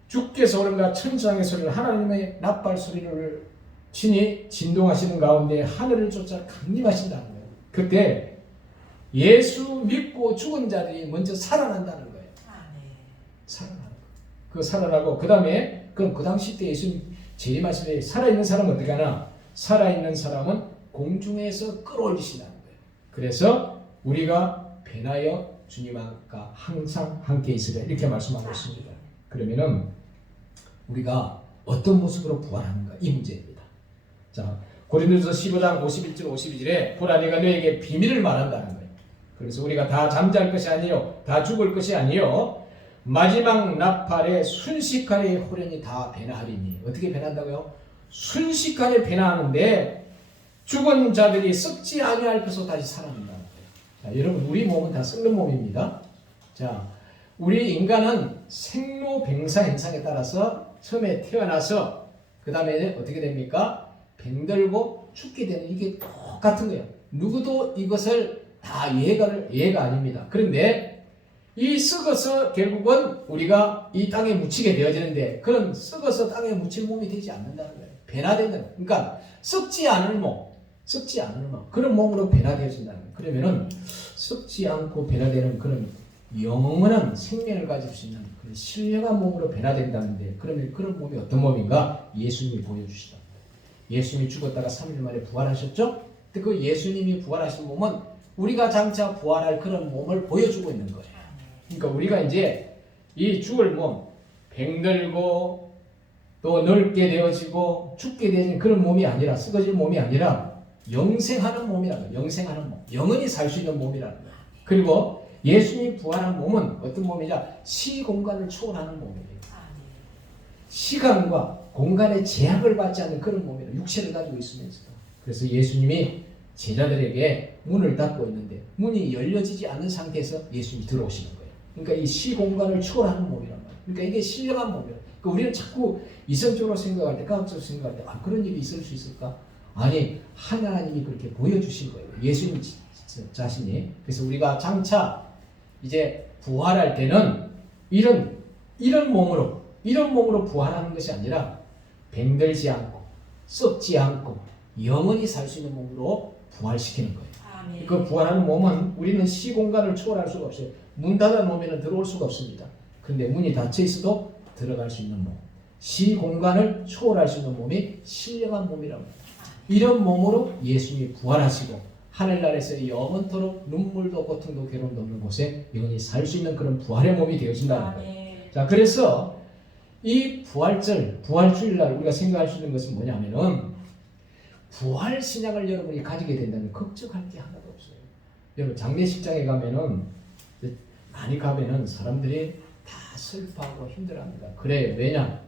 주께서 오른가 천상의 소리를 하나님의 나팔 소리를 친히 진동하시는 가운데 하늘을 쫓아 강림하신다는 거예요. 그때 예수 믿고 죽은 자들이 먼저 살아난다는 거예요. 살아나는 거예요. 그 살아나고 그 다음에 그럼 그 당시 때 예수님 재림하실 때 살아있는 사람은 어떻게 하나? 살아있는 사람은 공중에서 끌어올리신다는 거예요. 그래서 우리가 변하여 주님과 항상 함께 있으라 이렇게 말씀하고 있습니다. 그러면은 우리가 어떤 모습으로 부활하는가 이 문제입니다. 자, 고린도전서 15장 51절 52절에 보라 내가 너에게 비밀을 말한다는 거예요. 그래서 우리가 다 잠잘 것이 아니요 다 죽을 것이 아니요 마지막 나팔에 순식간에 호련히 다 변화하리니 어떻게 변한다고요? 순식간에 변화하는데 죽은 자들이 썩지 아니할 것으로 다시 살아난다는 거예요. 자, 여러분 우리 몸은 다 썩는 몸입니다. 자, 우리 인간은 생로병사 현상에 따라서 처음에 태어나서 그 다음에 어떻게 됩니까? 병들고 죽게 되는 이게 똑같은 거예요. 누구도 이것을 다 예가 아닙니다. 그런데 이 썩어서 결국은 우리가 이 땅에 묻히게 되어지는데 그런 썩어서 땅에 묻힐 몸이 되지 않는다는 거예요. 변화되는 그러니까 썩지 않을 몸 그런 몸으로 변화되어진다는 거예요. 그러면은 썩지 않고 변화되는 그런 영원한 생명을 가질 수 있는 그런 신령한 몸으로 변화된다는데 그러면 그런 몸이 어떤 몸인가? 예수님이 보여주시다. 예수님이 죽었다가 3일 만에 부활하셨죠? 근데 그 예수님이 부활하신 몸은 우리가 장차 부활할 그런 몸을 보여주고 있는 거예요. 그러니까 우리가 이제 이 죽을 몸, 병들고 또 늙게 되어지고 죽게 되어지는 그런 몸이 아니라 썩어질 몸이 아니라 영생하는 몸이라는 거예요. 영생하는 몸, 영원히 살 수 있는 몸이라는 거예요. 그리고 예수님이 부활한 몸은 어떤 몸이냐? 시공간을 초월하는 몸이에요. 시간과 공간의 제약을 받지 않는 그런 몸이라 육체를 가지고 있으면서 그래서 예수님이 제자들에게 문을 닫고 있는데 문이 열려지지 않는 상태에서 예수님이 들어오시는 거예요. 그러니까 이 시공간을 초월하는 몸이란 말이에요. 그러니까 이게 신령한 몸이에요. 그러니까 우리는 자꾸 이성적으로 생각할 때, 과학적으로 생각할 때 그런 일이 있을 수 있을까? 아니, 하나님이 그렇게 보여주신 거예요. 예수님 자신이. 그래서 우리가 장차 이제 부활할 때는 이런 몸으로 부활하는 것이 아니라 병들지 않고 썩지 않고 영원히 살 수 있는 몸으로 부활시키는 거예요. 아멘. 그 부활하는 몸은 우리는 시공간을 초월할 수가 없어요. 문 닫아 놓으면 들어올 수가 없습니다. 그런데 문이 닫혀 있어도 들어갈 수 있는 몸, 시공간을 초월할 수 있는 몸이 신령한 몸이라고 합니다. 이런 몸으로 예수님이 부활하시고 하늘나라에서 영원토록 눈물도 고통도 괴로움도 없는 곳에 영원히 살 수 있는 그런 부활의 몸이 되어진다는 거예요. 아멘. 자, 그래서 이 부활절, 부활주일날 우리가 생각할 수 있는 것은 뭐냐면은 부활 신약을 여러분이 가지게 된다면 걱정할 게 하나도 없어요. 여러분 장례식장에 가면은 많이 가면은 사람들이 다 슬퍼하고 힘들어합니다. 그래, 왜냐?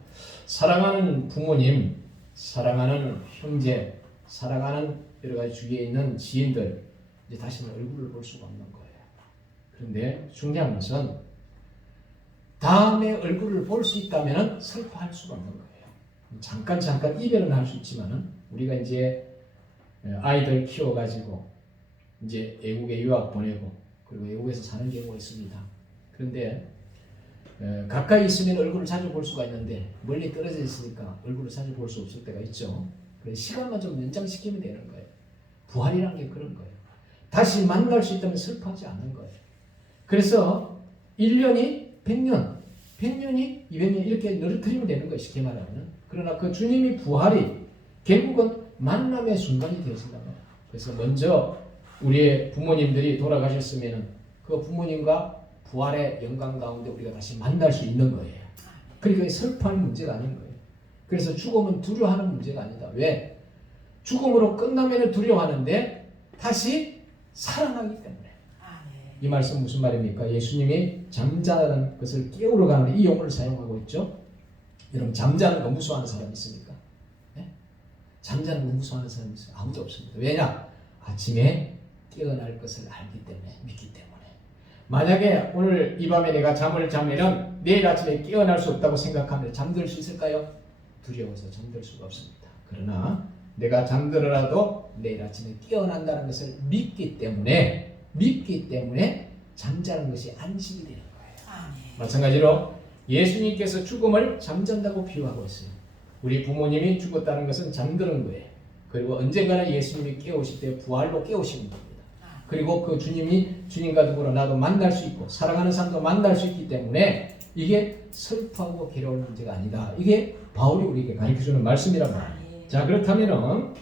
사랑하는 부모님, 사랑하는 형제, 사랑하는 여러 가지 주위에 있는 지인들 이제 다시는 얼굴을 볼 수가 없는 거예요. 그런데 중요한 것은 다음에 얼굴을 볼 수 있다면 슬퍼할 수가 없는 거예요. 잠깐 이별은 할 수 있지만은 우리가 이제 아이들 키워가지고 이제 외국에 유학 보내고 그리고 외국에서 사는 경우가 있습니다. 그런데 가까이 있으면 얼굴을 자주 볼 수가 있는데 멀리 떨어져 있으니까 얼굴을 자주 볼 수 없을 때가 있죠. 그래서 시간만 좀 연장시키면 되는 거예요. 부활이라는 게 그런 거예요. 다시 만날 수 있다면 슬퍼하지 않는 거예요. 그래서 1년이 100년, 100년이 200년 이렇게 늘어뜨리면 되는 거예요. 쉽게 말하면. 그러나 그 주님이 부활이 결국은 만남의 순간이 되어진단 말이에요. 그래서 먼저 우리의 부모님들이 돌아가셨으면 그 부모님과 부활의 영광 가운데 우리가 다시 만날 수 있는 거예요. 그러니까 슬퍼하는 문제가 아닌 거예요. 그래서 죽음은 두려워하는 문제가 아니다. 왜? 죽음으로 끝나면 두려워하는데 다시 살아나기 때문에. 이 말씀 무슨 말입니까? 예수님이 잠자는 것을 깨우러 가는 이 용어를 사용하고 있죠. 여러분 잠자는 거 무서워하는 사람 있습니까? 네? 잠자는 거 무서워하는 사람 있어요? 아무도 없습니다. 왜냐? 아침에 깨어날 것을 알기 때문에, 믿기 때문에. 만약에 오늘 이 밤에 내가 잠을 자면은 내일 아침에 깨어날 수 없다고 생각하면 잠들 수 있을까요? 두려워서 잠들 수가 없습니다. 그러나 내가 잠들어라도 내일 아침에 깨어난다는 것을 믿기 때문에 잠자는 것이 안식이 되는 거예요. 마찬가지로 예수님께서 죽음을 잠잔다고 비유하고 있어요. 우리 부모님이 죽었다는 것은 잠드는 거예요. 그리고 언젠가는 예수님이 깨우실 때 부활로 깨우시는 겁니다. 그리고 그 주님과 더불어 나도 만날 수 있고 사랑하는 사람도 만날 수 있기 때문에 이게 슬퍼하고 괴로운 문제가 아니다. 이게 바울이 우리에게 가르쳐주는 말씀이란 말이에요. 자, 그렇다면은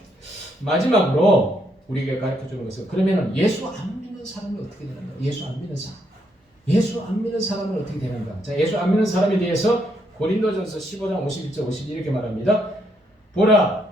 마지막으로 우리에게 가르쳐주는 것은 그러면은 예수 안 믿는 사람이 어떻게 되는가? 예수 안 믿는 사람은 어떻게 되는가? 자, 예수 안 믿는 사람에 대해서 고린도전서 15장 51절 52 이렇게 말합니다. 보라,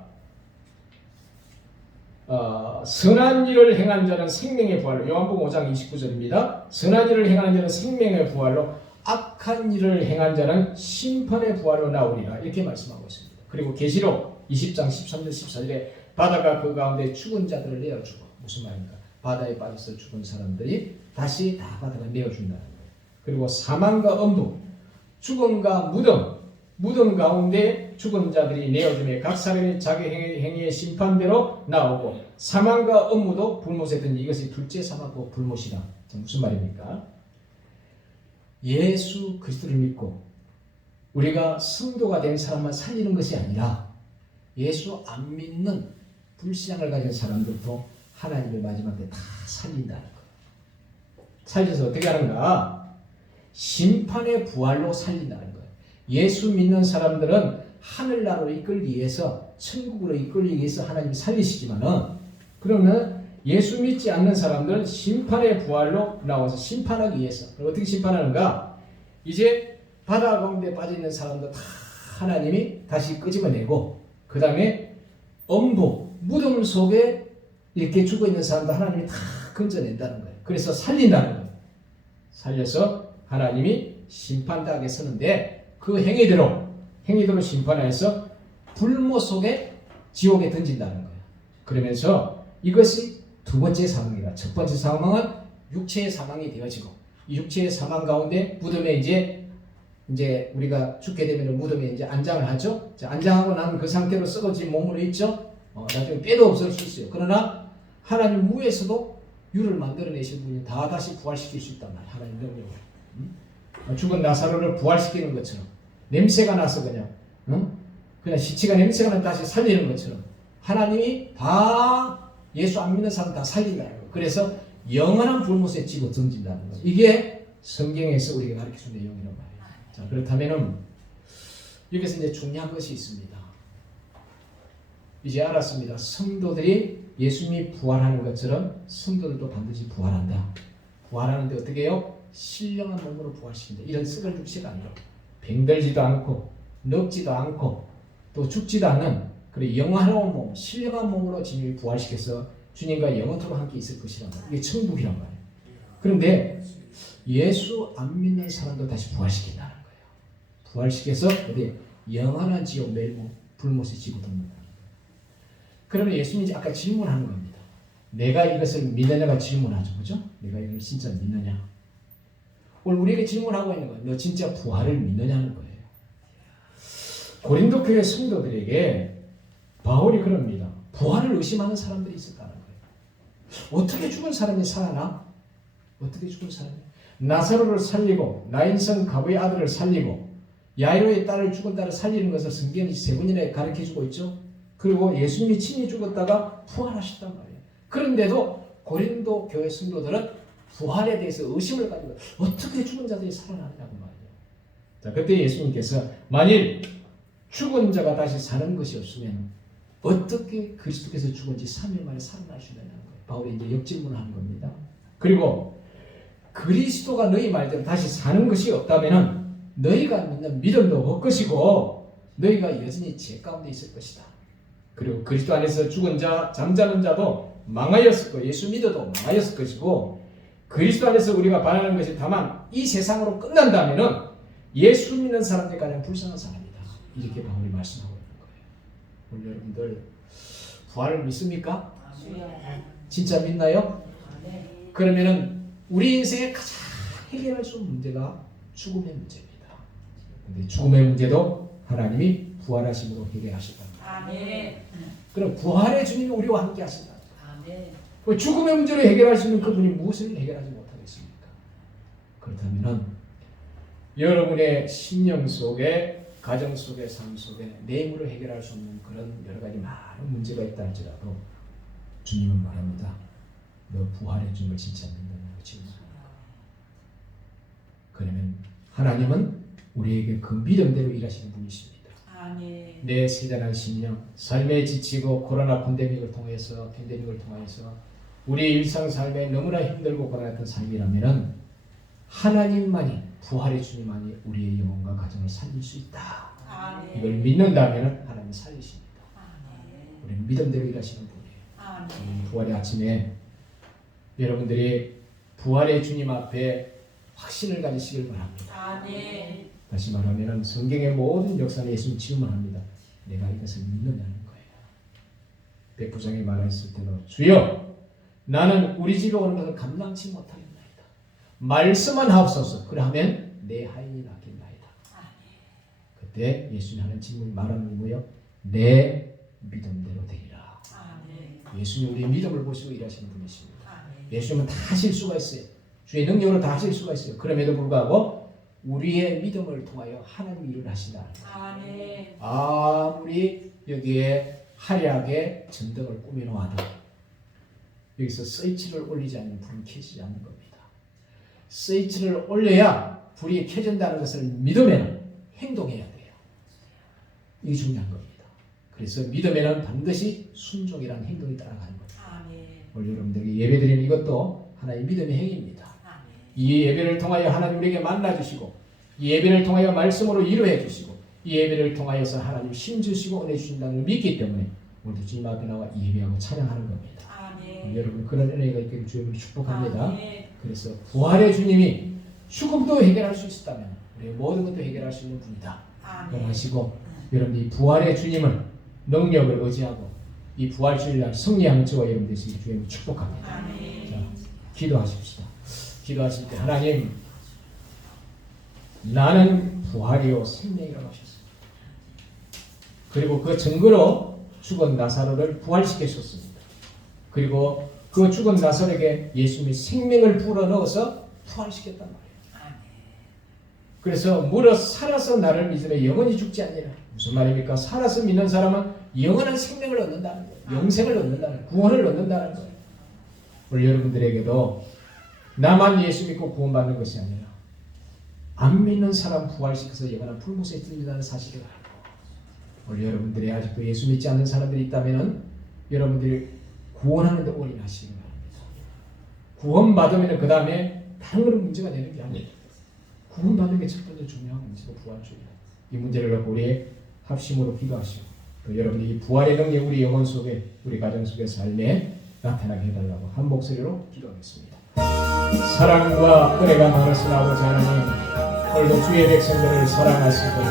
선한 일을 행한 자는 생명의 부활로, 요한복음 5장 29절입니다. 선한 일을 행하는 자는 생명의 부활로, 악한 일을 행한 자는 심판의 부활로 나오리라, 이렇게 말씀하고 있습니다. 그리고 계시록 20장 13절 14절에 바다가 그 가운데 죽은 자들을 내어주고, 무슨 말입니까? 바다에 빠져서 죽은 사람들이 다시 다 바다가 내어준다는 거예요. 그리고 사망과 엄부, 죽음과 무덤 가운데 죽은 자들이 내어주며 각 사람이 자기 행위의 심판대로 나오고, 사망과 엄무도 불못에 든지 이것이 둘째 사망과 불못이라. 무슨 말입니까? 예수 그리스도를 믿고 우리가 성도가 된 사람만 살리는 것이 아니라 예수 안 믿는 불신앙을 가진 사람들도 하나님의 마지막 때 다 살린다는 거예요. 살려서 어떻게 하는가? 심판의 부활로 살린다는 거예요. 예수 믿는 사람들은 하늘나라로 이끌기 위해서, 천국으로 이끌기 위해서 하나님이 살리시지만은, 그러면 예수 믿지 않는 사람들은 심판의 부활로 나와서 심판하기 위해서. 그럼 어떻게 심판하는가? 이제 바다 가운데 빠져있는 사람들 다 하나님이 다시 끄집어내고, 그 다음에 엄부, 무덤 속에 이렇게 죽어있는 사람들 하나님이 다 건져낸다는 거예요. 그래서 살린다는 거예요. 살려서 하나님이 심판대하게 서는데, 그 행위대로 심판해서 불모 속에 지옥에 던진다는 거예요. 그러면서 이것이 두 번째 사망이다. 첫 번째 사망은 육체의 사망이 되어지고, 이 육체의 사망 가운데 무덤에 이제 우리가 죽게 되면 무덤에 이제 안장을 하죠. 안장하고 나면 그 상태로 썩어진 몸으로 있죠. 나중에 뼈도 없을 수 있어요. 그러나 하나님 무에서도 유를 만들어내신 분이 다 다시 부활시킬 수 있단 말이에요. 하나님 능력으로. 죽은 나사로를 부활시키는 것처럼 냄새가 나서 그냥 시체가 냄새가 나서 다시 살리는 것처럼 하나님이 다 예수 안 믿는 사람 다 살린다는 거예요. 그래서 영원한 불못에 집어 던진다는 거예요. 이게 성경에서 우리가 가르쳐준 내용이란 말이에요. 자, 그렇다면은 여기서 이제 중요한 것이 있습니다. 이제 알았습니다. 성도들이 예수님이 부활하는 것처럼 성도들도 반드시 부활한다. 부활하는데 어떻게 해요? 신령한 몸으로 부활시킨다. 이런 썩을 육체가 아니라 병들지도 않고 늙지도 않고 또 죽지도 않는 그리고 영원한 몸, 신령한 몸으로 주님이 부활시켜서 주님과 영원토록 함께 있을 것이란 말이에요. 이게 천국이란 말이에요. 그런데 예수 안 믿는 사람도 다시 부활시킨다는 거예요. 부활시켜서 어디 영원한 지옥 멸모 불못에 집어넣는다. 그러면 예수님이 아까 질문하는 겁니다. 내가 이것을 믿느냐가 질문하죠, 그죠? 내가 이걸 진짜 믿느냐? 오늘 우리에게 질문하고 있는 거예요. 너 진짜 부활을 믿느냐는 거예요. 고린도 교회 성도들에게 바울이 그럽니다. 부활을 의심하는 사람들이 있었다는 거예요. 어떻게 죽은 사람이 살아나? 어떻게 죽은 사람이? 나사로를 살리고 나인성 가부의 아들을 살리고 야이로의 딸을 죽은 딸을 살리는 것을 성경이 3번이나 가르쳐주고 있죠. 그리고 예수님이 친히 죽었다가 부활하셨단 말이에요. 그런데도 고린도 교회 성도들은 부활에 대해서 의심을 가지고 어떻게 죽은 자들이 살아나느냐고 말이에요. 자, 그때 예수님께서 만일 죽은 자가 다시 사는 것이 없으면 어떻게 그리스도께서 죽은 지 3일 만에 살아나시느냐는 거예요. 바울이 이제 역질문을 하는 겁니다. 그리고 그리스도가 너희 말대로 다시 사는 것이 없다면 너희가 믿는 믿음도 없것이고 너희가 여전히 죄 가운데 있을 것이다. 그리고 그리스도 안에서 죽은 자, 잠자는 자도 망하였을 거, 예수 믿어도 망하였을 것이고 그리스도 안에서 우리가 바라는 것이 다만 이 세상으로 끝난다면은 예수 믿는 사람들이 가장 불쌍한 사람이다. 이렇게 바울이 말씀하고 있는 거예요. 오늘 여러분들 부활을 믿습니까? 진짜 믿나요? 그러면은 우리 인생에 가장 해결할 수 없는 문제가 죽음의 문제입니다. 근데 죽음의 문제도 하나님이 부활하심으로 해결하신다. 아멘. 그럼 부활의 주님이 우리와 함께 하신다. 아멘. 죽음의 문제를 해결할 수 있는 그분이 무엇을 해결하지 못하겠습니까? 그렇다면 여러분의 심령 속에 가정 속에 삶 속에 내물을 해결할 수 없는 그런 여러 가지 많은 문제가 있다 할지라도 주님은 말합니다. 너 부활의 주님을 진짜 믿느냐고 질문합니다. 그러면 하나님은 우리에게 그 믿음대로 일하시는 분이십니다. 아멘. 내 세단한 심령, 삶에 지치고 코로나 팬데믹을 통해서 우리 일상 삶에 너무나 힘들고 고난했던 삶이라면은 하나님만이 부활의 주님만이 우리의 영혼과 가정을 살릴 수 있다. 아멘. 이걸 믿는다면은 하나님이 살리십니다. 아멘. 우리는 믿음대로 일하시는 분이에요. 아멘. 부활의 아침에 여러분들이 부활의 주님 앞에 확신을 가지시길 바랍니다. 아멘. 다시 말하면 성경의 모든 역사는 예수님 질문합니다. 내가 이것을 믿느냐는 거예요. 백부장이 말했을 때도 주여 나는 우리 집에 오는 것을 감당치 못하겠나이다. 말씀만 하옵소서. 그러면 내 하인이 낫겠나이다. 그때 예수님 하는 질문 말하는 뭐요? 내 믿음대로 되리라. 아멘. 예수님 우리의 믿음을 보시고 일하시는 분이십니다. 아멘. 예수님은 다 하실 수가 있어요. 주의 능력으로 다 하실 수가 있어요. 그럼에도 불구하고 우리의 믿음을 통하여 하나님이 일을 하신다. 아멘. 아무리 여기에 화려하게 전등을 꾸며놓아도 여기서 스위치를 올리지 않으면 불은 켜지지 않는 겁니다. 스위치를 올려야 불이 켜진다는 것을 믿으면 행동해야 돼요. 이게 중요한 겁니다. 그래서 믿음에는 반드시 순종이라는 행동이 따라가는 겁니다. 아멘. 오늘 여러분들에게 예배드리는 이것도 하나의 믿음의 행위입니다. 이 예배를 통하여 하나님 우리에게 만나주시고 이 예배를 통하여 말씀으로 위로해 주시고 이 예배를 통하여서 하나님 힘 주시고 은혜 주신다는 걸 믿기 때문에 오늘도 주님 앞에 나와 예배하고 찬양하는 겁니다. 아멘. 여러분 그런 은혜가 있기를 주님을 축복합니다. 아멘. 그래서 부활의 주님이 죽음도 해결할 수 있었다면 우리 모든 것도 해결할 수 있는 분이다. 아멘. 하시고 여러분이 부활의 주님을 능력을 의지하고 이 부활 주일날 승리하는 저와 여러분 되시길 주님을 축복합니다. 아멘. 자, 기도하십시다. 기도하실 때 하나님 나는 부활이요 생명이라고 하셨습니다. 그리고 그 증거로 죽은 나사로를 부활시키셨습니다. 그리고 그 죽은 나사로에게 예수님이 생명을 불어넣어서 부활시켰단 말이에요. 그래서 물어 살아서 나를 믿으면 영원히 죽지 않니라. 무슨 말입니까? 살아서 믿는 사람은 영원한 생명을 얻는다는 거예요. 영생을 얻는다는 거예요. 구원을 얻는다는 거예요. 우리 여러분들에게도 나만 예수 믿고 구원받는 것이 아니라 안 믿는 사람 부활시켜서 영원한 불못에 찔린다는 사실을 알고, 우리 여러분들이 아직도 예수 믿지 않는 사람들이 있다면 여러분들이 구원하는 데 올인하시기 바랍니다. 구원받으면 그 다음에 다른 거는 문제가 되는 게 아니에요. 구원받는 게 첫 번째 중요한 문제고 부활주의다. 이 문제를 갖고 우리의 합심으로 기도하시고, 또 여러분이 이 부활의 능력 우리 영혼 속에, 우리 가정 속에 삶에 나타나게 해달라고 한 목소리로 기도하겠습니다. 사랑과 은혜가 많으신 아버지 하나님, 오늘도 주의 백성들을 사랑하시고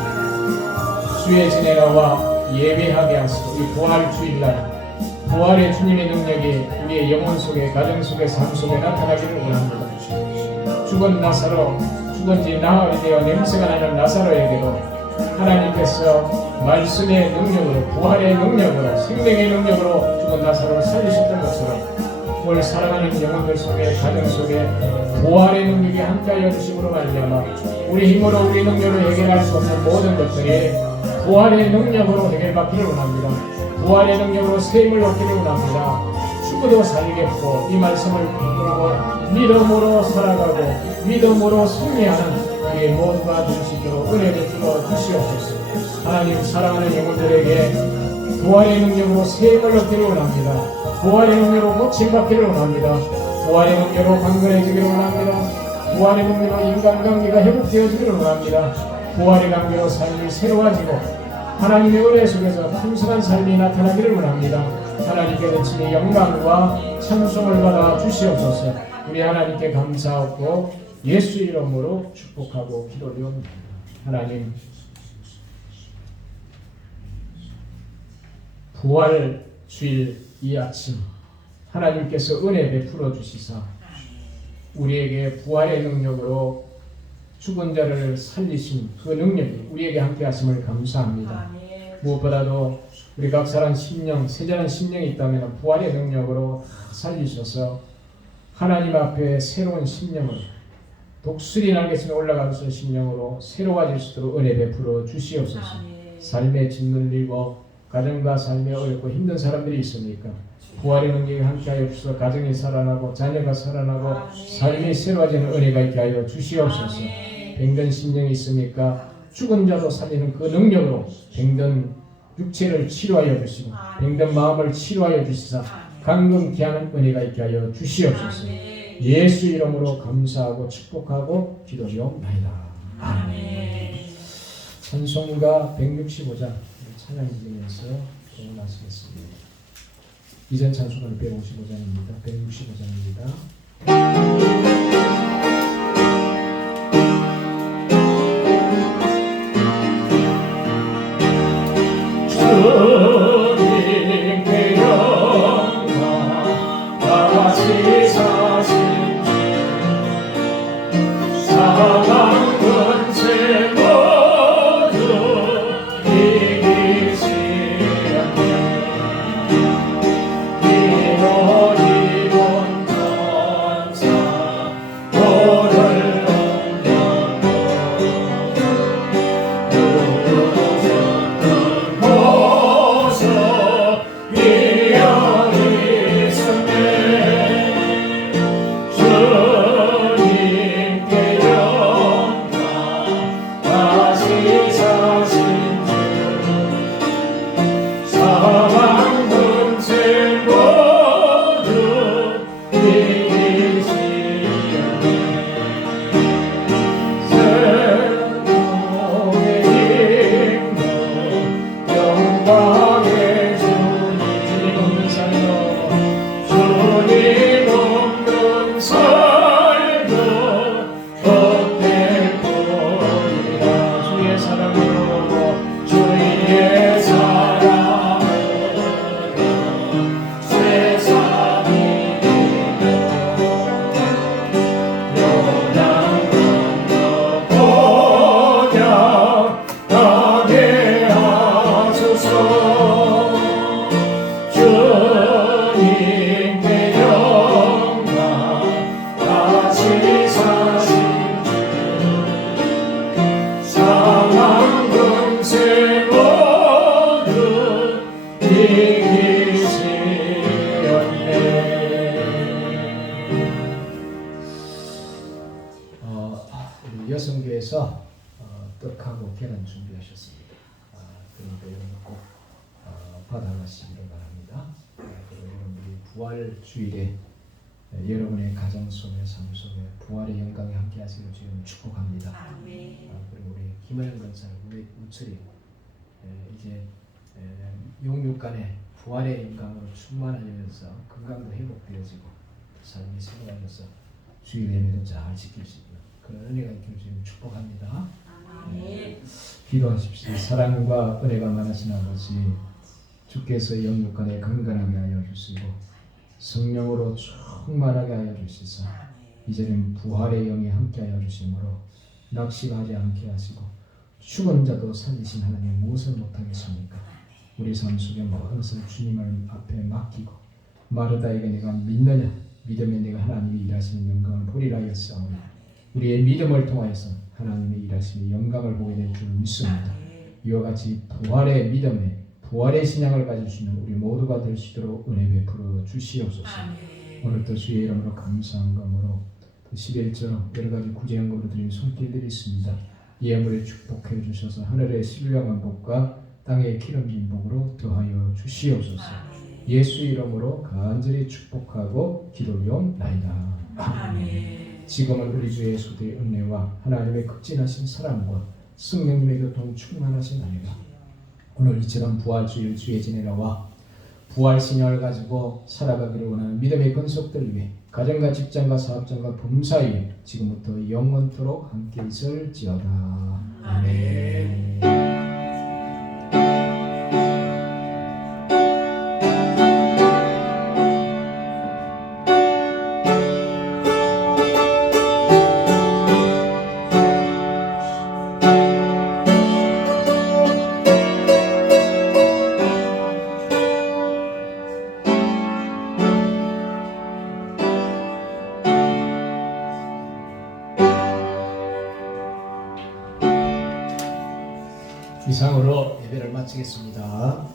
주의 지내라와 예배하게 하시고, 이 부활 주일날 부활의 주님의 능력이 우리의 영혼 속에, 가정 속에, 삶 속에 나타나기를 원합니다. 죽은 나사로, 죽은 지 나흘이 되어 냄새가 나는 나사로에게도 하나님께서 말씀의 능력으로, 부활의 능력으로, 생명의 능력으로 죽은 나사로를 살리셨던 것처럼 오늘 사랑하는 영혼들 속에, 가정 속에 부활의 능력이 함께하여 주심으로 말미암아 우리 힘으로, 우리 능력으로 해결할 수 없는 모든 것들이 부활의 능력으로 해결받기를 원합니다. 부활의 능력으로 세임을 얻기를 원합니다. 죽어도 살리겠고 이 말씀을 붙들고 믿음으로 살아가고 믿음으로 승리하는 우리 모두가 될 수 있도록 은혜를 주어 주시옵소서. 하나님, 사랑하는 영혼들에게 부활의 능력으로 세임을 얻기를 원합니다. 부활의 능력으로 고침받기를 원합니다. 부활의 능력으로 강건해지기를 원합니다. 부활의 능력으로 인간관계가 회복되어지기를 원합니다. 부활의 관계로 삶이 새로워지고 하나님의 은혜 속에서 풍성한 삶이 나타나기를 원합니다. 하나님께서 친히 영광과 찬송을 받아 주시옵소서. 우리 하나님께 감사하고 예수 이름으로 축복하고 기도드립니다. 하나님, 부활 주일 이 아침 하나님께서 은혜 베풀어 주시사 우리에게 부활의 능력으로 죽은 자를 살리신 그 능력이 우리에게 함께 하심을 감사합니다. 무엇보다도 우리 각사란 심령, 세자란 심령이 있다면 부활의 능력으로 살리셔서 하나님 앞에 새로운 심령을, 독수리 날개처 올라가서 심령으로 새로워질 수 있도록 은혜 베풀어 주시옵소서. 삶에 짓눌리고 가정과 삶에 어렵고 힘든 사람들이 있습니까? 부활의 능력이 함께하여 주셔서 가정이 살아나고 자녀가 살아나고 삶이 새로워지는 은혜가 있게 하여 주시옵소서. 병든 심령이 있습니까? 죽은 자도 살리는 그 능력으로 병든 육체를 치료하여 주시고 병든 마음을 치료하여 주시사 강건케 하는 은혜가 있게 하여 주시옵소서. 예수 이름으로 감사하고 축복하고 기도리옵나이다. 아멘. 찬송가 165장 찬양 드리면서 고문하시겠습니다. 이전 찬송가는 155장입니다. 165장입니다. 주님께 영광 다시 사신 사랑 권세 모두 이기시네. 이노리본 전사 너를 계란 준비하셨습니다. 그러니까 여러분 꼭 받아가시기를 바랍니다. 그리고 여러분들이 부활 주일에 여러분의 가정 속에 삶 속에 부활의 영광에 함께하시기를 주님 축복합니다. 아멘. 그리고 우리 김하영 권사 우리 우철이 이제 영육간에 부활의 영광으로 충만하면서 건강도 회복되어지고 삶이 새로워져서 주일 예배도 잘 지킬 수 있는 그런 은혜가 있기를 주님 축복합니다. 아멘. 기도하십시오. 사랑과 은혜가 많으신 아버지, 주께서 영육간에 건강하게 하여 주시고 성령으로 충만하게 하여 주시사 이제는 부활의 영이 함께하여 주심으로 낙심하지 않게 하시고 죽은 자도 살리신 하나님 무엇을 못하겠습니까? 우리 삶 속에 모든 것을 주님 앞에 맡기고 마르다에게 내가 믿느냐 믿음에 내가 하나님이 일하시는 영광을 보리라 하였사오니 우리의 믿음을 통하여서 하나님의 일하시는 영광을 보게 될 줄 믿습니다. 이와 같이 부활의 믿음에 부활의 신앙을 가지시는 우리 모두가 될 수 있도록 은혜 베풀어 주시옵소서. 오늘도 주의 이름으로 감사한 감으로 11절 여러 가지 구제연금으로 드린 손길들이 있습니다. 예물을 축복해 주셔서 하늘의 신령한 복과 땅의 기름진 복으로 더하여 주시옵소서. 예수 이름으로 간절히 축복하고 기도리옵나이다. 아멘. 지금은 우리 주 예수 그리스도의 은혜와 하나님의 극진하신 사랑과 성령님의 교통 충만하신 은혜가 오늘 이처럼 부활주일 주의 지내라와 부활 신앙을 가지고 살아가기를 원하는 믿음의 권속들 위해 가정과 직장과 사업장과 범사에 지금부터 영원토록 함께 있을지어다. 아멘. 이상으로 예배를 마치겠습니다.